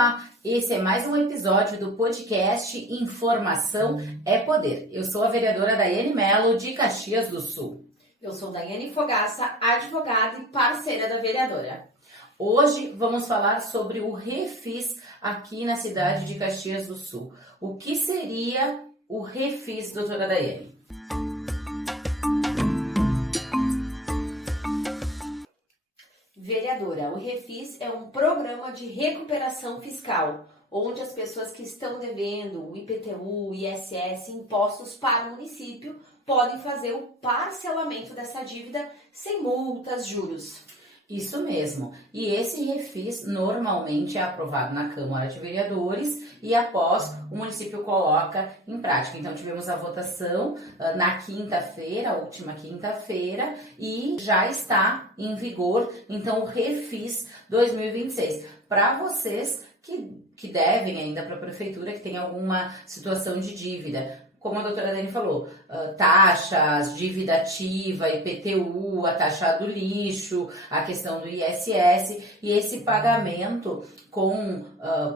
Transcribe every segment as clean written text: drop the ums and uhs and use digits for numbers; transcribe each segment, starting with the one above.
Olá, esse é mais um episódio do podcast Informação é Poder. Eu sou a vereadora Daiane Mello, de Caxias do Sul. Eu sou Daiane Fogaça, advogada e parceira da vereadora. Hoje vamos falar sobre o Refis aqui na cidade de Caxias do Sul. O que seria o Refis, doutora Daiane? Vereadora, o Refis é um programa de recuperação fiscal, onde as pessoas que estão devendo o IPTU, ISS, impostos para o município, podem fazer o parcelamento dessa dívida sem multas, juros. Isso mesmo. E esse refis normalmente é aprovado na Câmara de Vereadores e após o município coloca em prática. Então tivemos a votação na quinta-feira, última quinta-feira, e já está em vigor, então, o Refis 2026. Para vocês que devem ainda para a prefeitura, que tem alguma situação de dívida, como a doutora Dani falou, taxas, dívida ativa, IPTU, a taxa do lixo, a questão do ISS e esse pagamento com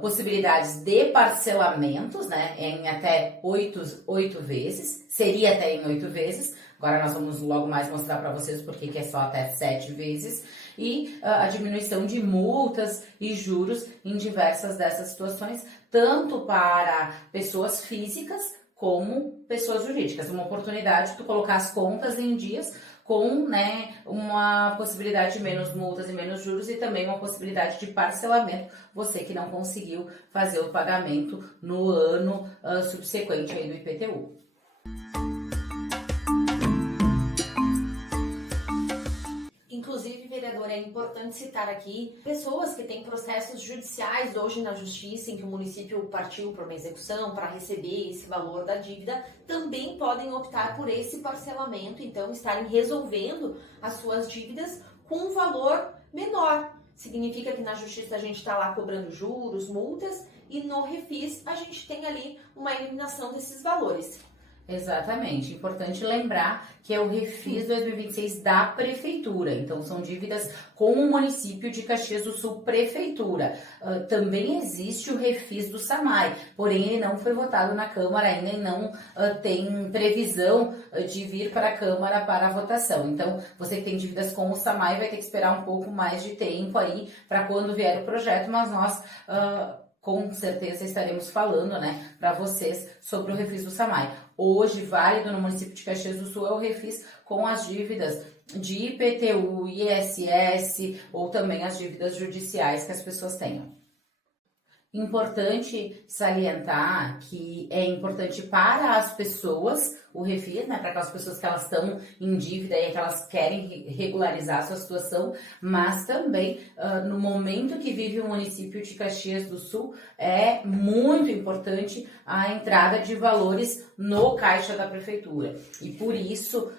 possibilidades de parcelamentos, né, em até 8 vezes, seria até em 8 vezes, agora nós vamos logo mais mostrar para vocês porque que é só até 7 vezes, e a diminuição de multas e juros em diversas dessas situações, tanto para pessoas físicas como pessoas jurídicas, uma oportunidade de tu colocar as contas em dias com, né, uma possibilidade de menos multas e menos juros e também uma possibilidade de parcelamento, você que não conseguiu fazer o pagamento no ano subsequente aí do IPTU. Inclusive, vereadora, é importante citar aqui pessoas que têm processos judiciais hoje na justiça, em que o município partiu para uma execução para receber esse valor da dívida, também podem optar por esse parcelamento, então estarem resolvendo as suas dívidas com um valor menor. Significa que na justiça a gente está lá cobrando juros, multas, e no Refis a gente tem ali uma eliminação desses valores. Exatamente, importante lembrar que é o Refis 2026 da Prefeitura, então são dívidas com o município de Caxias do Sul, Prefeitura. Também existe o Refis do SAMAI, porém ele não foi votado na Câmara ainda e não tem previsão de vir para a Câmara para a votação. Então, você que tem dívidas com o SAMAI vai ter que esperar um pouco mais de tempo aí para quando vier o projeto, mas nós com certeza estaremos falando, né, para vocês sobre o Refis do SAMAI. Hoje, válido no município de Caxias do Sul é o Refis com as dívidas de IPTU, ISS ou também as dívidas judiciais que as pessoas tenham. Importante salientar que é importante para as pessoas o Refis, né, para aquelas pessoas que elas estão em dívida e que elas querem regularizar a sua situação, mas também no momento que vive o município de Caxias do Sul é muito importante a entrada de valores no caixa da prefeitura. E por isso,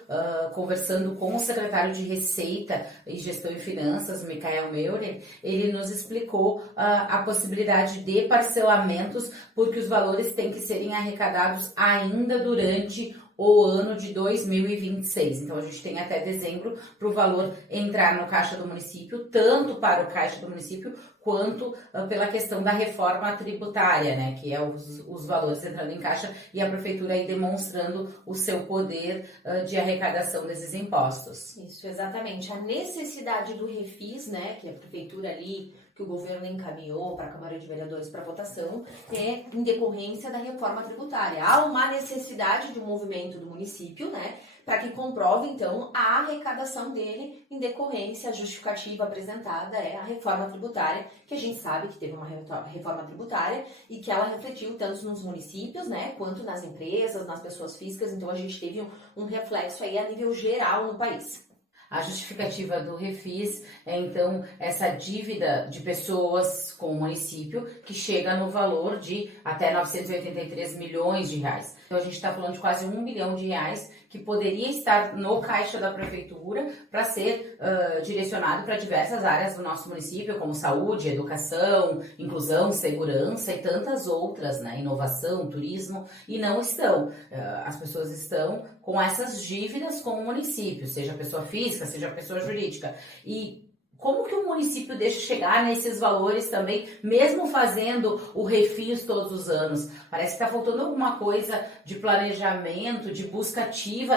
conversando com o secretário de Receita e Gestão e Finanças, Michael Meurer, ele nos explicou a possibilidade de parcelamentos, porque os valores têm que serem arrecadados ainda durante o ano de 2026. Então, a gente tem até dezembro para o valor entrar no caixa do município, tanto para o caixa do município, quanto pela questão da reforma tributária, né, que é os valores entrando em caixa e a prefeitura aí demonstrando o seu poder de arrecadação desses impostos. Isso, exatamente. A necessidade do Refis, né, que a prefeitura ali, que o governo encaminhou para a Câmara de Vereadores para votação, é em decorrência da reforma tributária. Há uma necessidade de um movimento do município, né, para que comprove, então, a arrecadação dele em decorrência, a justificativa apresentada é a reforma tributária, que a gente sabe que teve uma reforma tributária e que ela refletiu tanto nos municípios, né, quanto nas empresas, nas pessoas físicas, então a gente teve um reflexo aí a nível geral no país. A justificativa do Refis é, então, essa dívida de pessoas com o município que chega no valor de até 983 milhões de reais. Então, a gente está falando de quase 1 bilhão de reais que poderia estar no caixa da prefeitura para ser direcionado para diversas áreas do nosso município, como saúde, educação, inclusão, segurança e tantas outras, né? Inovação, turismo, e não estão. As pessoas estão com essas dívidas com o município, seja pessoa física, seja pessoa jurídica. E Como que o município deixa chegar nesses valores também, mesmo fazendo o refis todos os anos? Parece que está faltando alguma coisa de planejamento, de busca ativa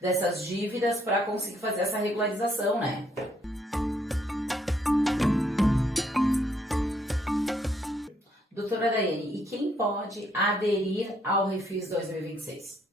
dessas dívidas para conseguir fazer essa regularização, né? Doutora Daiane, e quem pode aderir ao Refis 2026?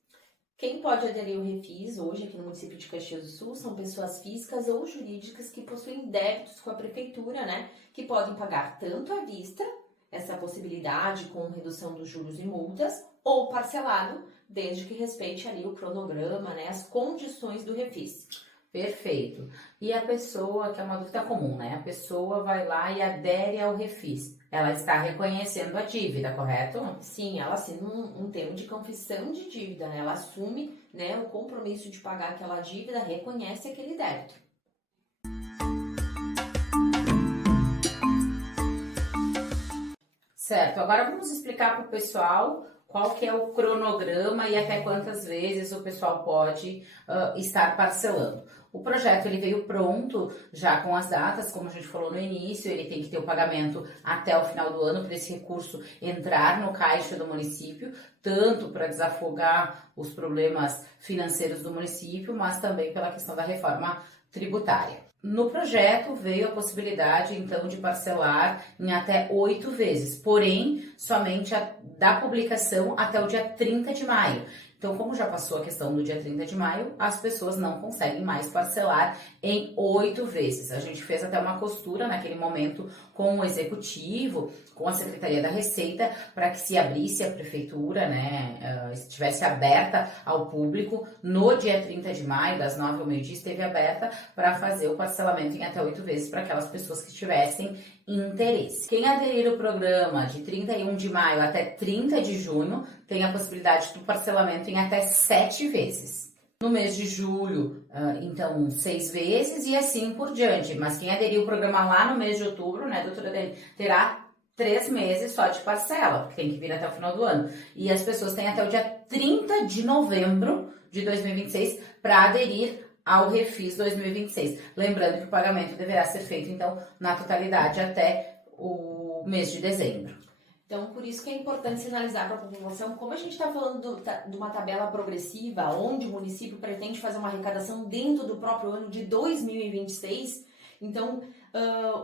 Quem pode aderir ao Refis hoje aqui no município de Caxias do Sul são pessoas físicas ou jurídicas que possuem débitos com a prefeitura, né? Que podem pagar tanto à vista, essa possibilidade com redução dos juros e multas, ou parcelado, desde que respeite ali o cronograma, né? As condições do Refis. Perfeito. E a pessoa, que é uma dúvida comum, né? A pessoa vai lá e adere ao Refis. Ela está reconhecendo a dívida, correto? Sim, ela assina um termo de confissão de dívida, né? Ela assume, né, o compromisso de pagar aquela dívida, reconhece aquele débito. Certo. Agora vamos explicar para o pessoal qual que é o cronograma e até quantas vezes o pessoal pode estar parcelando. O projeto ele veio pronto, já com as datas, como a gente falou no início, ele tem que ter o pagamento até o final do ano para esse recurso entrar no caixa do município, tanto para desafogar os problemas financeiros do município, mas também pela questão da reforma tributária. No projeto veio a possibilidade, então, de parcelar em até 8 vezes, porém, somente da publicação até o dia 30 de maio. Então, como já passou a questão do dia 30 de maio, as pessoas não conseguem mais parcelar em 8 vezes. A gente fez até uma costura naquele momento com o executivo, com a Secretaria da Receita, para que se abrisse a prefeitura, né, estivesse aberta ao público. No dia 30 de maio, das 9 ao meio-dia, esteve aberta para fazer o parcelamento em até 8 vezes para aquelas pessoas que tivessem interesse. Quem aderir ao programa de 31 de maio até 30 de junho tem a possibilidade do parcelamento em até 7 vezes. No mês de julho, então, 6 vezes e assim por diante. Mas quem aderir ao programa lá no mês de outubro, né, doutora Dani, terá 3 meses só de parcela, porque tem que vir até o final do ano. E as pessoas têm até o dia 30 de novembro de 2026 para aderir ao Refis 2026. Lembrando que o pagamento deverá ser feito, então, na totalidade até o mês de dezembro. Então, por isso que é importante sinalizar para a população, como a gente está falando de uma tabela progressiva, onde o município pretende fazer uma arrecadação dentro do próprio ano de 2026, então,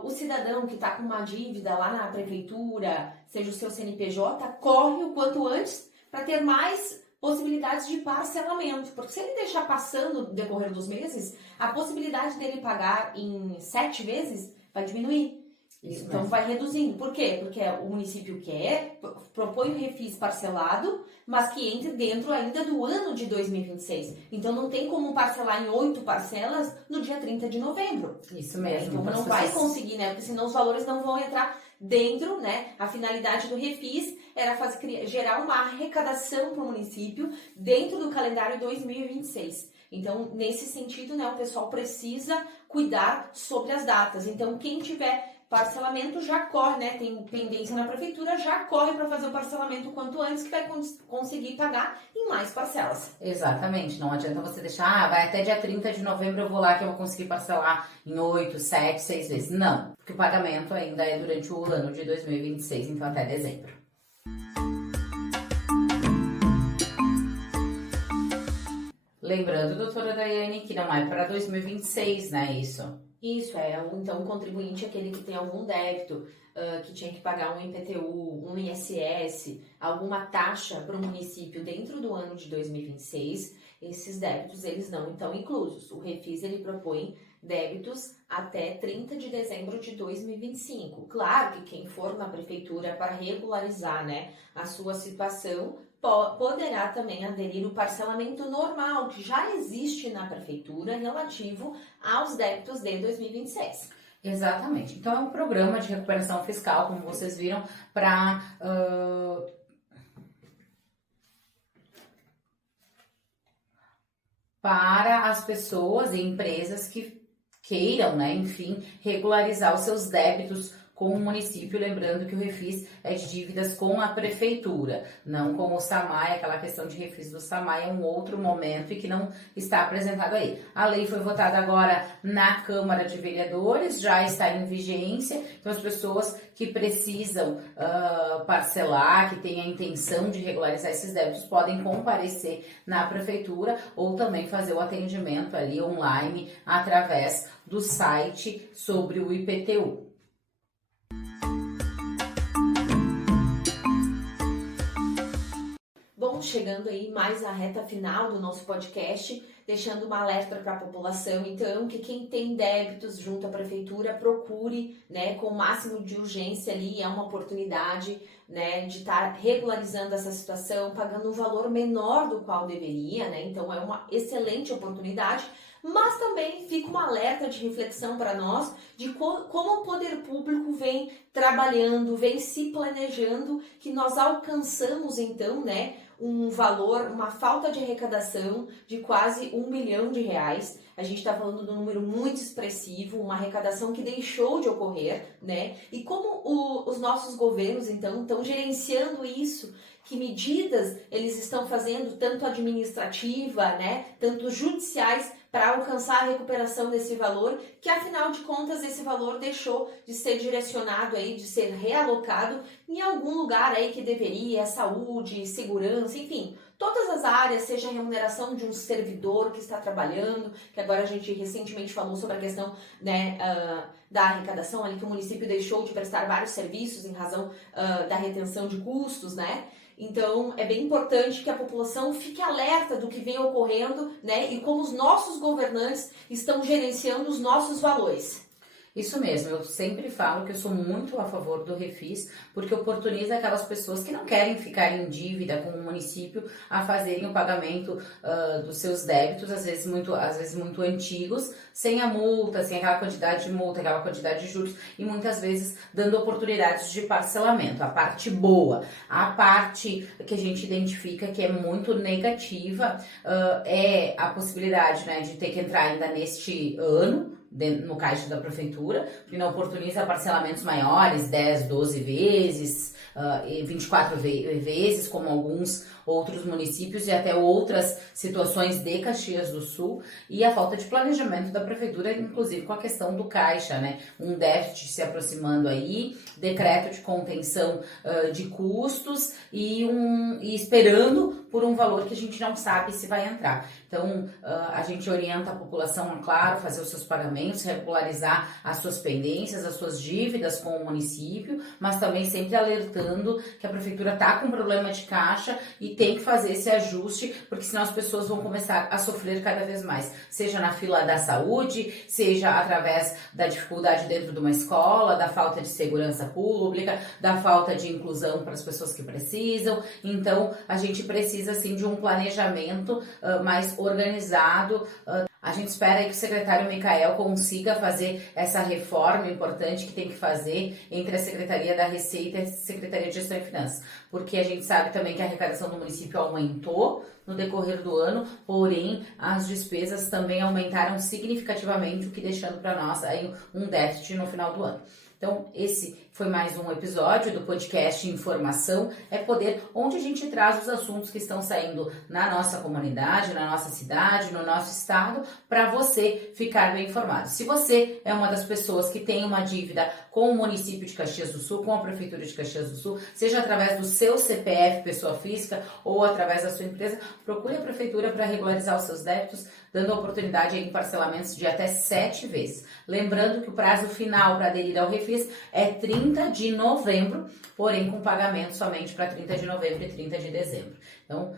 o cidadão que está com uma dívida lá na prefeitura, seja o seu CNPJ, corre o quanto antes para ter mais possibilidades de parcelamento, porque se ele deixar passando no decorrer dos meses, a possibilidade dele pagar em 7 vezes vai diminuir. Isso então mesmo. vai reduzindo. Por quê? Porque o município quer, propõe o refis parcelado, mas que entre dentro ainda do ano de 2026. Então não tem como parcelar em 8 parcelas no dia 30 de novembro. Isso mesmo. Então não vai conseguir, né? Porque senão os valores não vão entrar dentro, né? A finalidade do refis era gerar uma arrecadação para o município dentro do calendário 2026. Então, nesse sentido, né, o pessoal precisa cuidar sobre as datas. Então, quem tiver parcelamento já corre, né? Tem pendência na prefeitura, já corre para fazer o parcelamento o quanto antes, que vai conseguir pagar em mais parcelas. Exatamente, não adianta você deixar, vai até dia 30 de novembro eu vou lá que eu vou conseguir parcelar em 8, 7, 6 vezes. Não, porque o pagamento ainda é durante o ano de 2026, então até dezembro. Lembrando, doutora Daiane, que não é para 2026, né, isso? Isso, então o contribuinte é aquele que tem algum débito, que tinha que pagar um IPTU, um ISS, alguma taxa para o município dentro do ano de 2026, esses débitos eles não estão inclusos. O Refis ele propõe débitos até 30 de dezembro de 2025. Claro que quem for na prefeitura para regularizar, né, a sua situação, poderá também aderir o parcelamento normal que já existe na prefeitura relativo aos débitos de 2026. Exatamente. Então, é um programa de recuperação fiscal, como vocês viram, para as pessoas e empresas que queiram, né, enfim, regularizar os seus débitos com o município, lembrando que o refis é de dívidas com a prefeitura, não com o SAMAI, aquela questão de refis do SAMAI é um outro momento e que não está apresentado aí. A lei foi votada agora na Câmara de Vereadores, já está em vigência, então as pessoas que precisam parcelar, que têm a intenção de regularizar esses débitos, podem comparecer na prefeitura ou também fazer o atendimento ali online através do site sobre o IPTU. Bom, chegando aí mais à reta final do nosso podcast, deixando uma alerta para a população, então, que quem tem débitos junto à prefeitura procure, né, com o máximo de urgência ali, é uma oportunidade, né, de estar regularizando essa situação, pagando um valor menor do qual deveria, né, então é uma excelente oportunidade, mas também fica um alerta de reflexão para nós de como o poder público vem trabalhando, vem se planejando, que nós alcançamos então, né, um valor, uma falta de arrecadação de quase R$1 milhão. A gente está falando de um número muito expressivo, uma arrecadação que deixou de ocorrer, né? E como os nossos governos, então, estão gerenciando isso, que medidas eles estão fazendo, tanto administrativa, né, tanto judiciais, para alcançar a recuperação desse valor, que afinal de contas esse valor deixou de ser direcionado aí, de ser realocado em algum lugar aí que deveria, saúde, segurança, enfim, todas as áreas, seja a remuneração de um servidor que está trabalhando, que agora a gente recentemente falou sobre a questão, né, da arrecadação ali, que o município deixou de prestar vários serviços em razão da retenção de custos, né? Então, é bem importante que a população fique alerta do que vem ocorrendo, né, e como os nossos governantes estão gerenciando os nossos valores. Isso mesmo, eu sempre falo que eu sou muito a favor do refis, porque oportuniza aquelas pessoas que não querem ficar em dívida com o município a fazerem o pagamento dos seus débitos, às vezes muito antigos, sem a multa, sem aquela quantidade de multa, aquela quantidade de juros, e muitas vezes dando oportunidades de parcelamento, a parte boa. A parte que a gente identifica que é muito negativa é a possibilidade, né, de ter que entrar ainda neste ano, no caixa da prefeitura, que não oportuniza parcelamentos maiores, 10, 12 vezes, 24 vezes, como alguns outros municípios e até outras situações de Caxias do Sul, e a falta de planejamento da prefeitura, inclusive com a questão do caixa, né? Um déficit se aproximando aí, decreto de contenção de custos e esperando por um valor que a gente não sabe se vai entrar. Então, a gente orienta a população, é claro, fazer os seus pagamentos, regularizar as suas pendências, as suas dívidas com o município, mas também sempre alertando que a prefeitura está com problema de caixa e tem que fazer esse ajuste, porque senão as pessoas vão começar a sofrer cada vez mais, seja na fila da saúde, seja através da dificuldade dentro de uma escola, da falta de segurança pública, da falta de inclusão para as pessoas que precisam. Então, a gente precisa, sim, de um planejamento mais organizado. A gente espera aí que o secretário Micael consiga fazer essa reforma importante que tem que fazer entre a Secretaria da Receita e a Secretaria de Gestão e Finanças, porque a gente sabe também que a arrecadação do município aumentou no decorrer do ano, porém as despesas também aumentaram significativamente, o que deixando para nós aí um déficit no final do ano. Então, esse foi mais um episódio do podcast Informação é Poder, onde a gente traz os assuntos que estão saindo na nossa comunidade, na nossa cidade, no nosso estado, para você ficar bem informado. Se você é uma das pessoas que tem uma dívida com o município de Caxias do Sul, com a Prefeitura de Caxias do Sul, seja através do seu CPF, pessoa física, ou através da sua empresa, procure a Prefeitura para regularizar os seus débitos, dando a oportunidade em parcelamentos de até 7 vezes. Lembrando que o prazo final para aderir ao refis é 30 de novembro, porém com pagamento somente para 30 de novembro e 30 de dezembro. Então,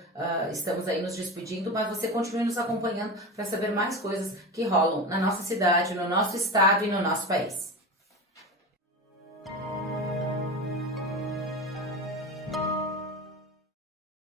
estamos aí nos despedindo, mas você continue nos acompanhando para saber mais coisas que rolam na nossa cidade, no nosso estado e no nosso país.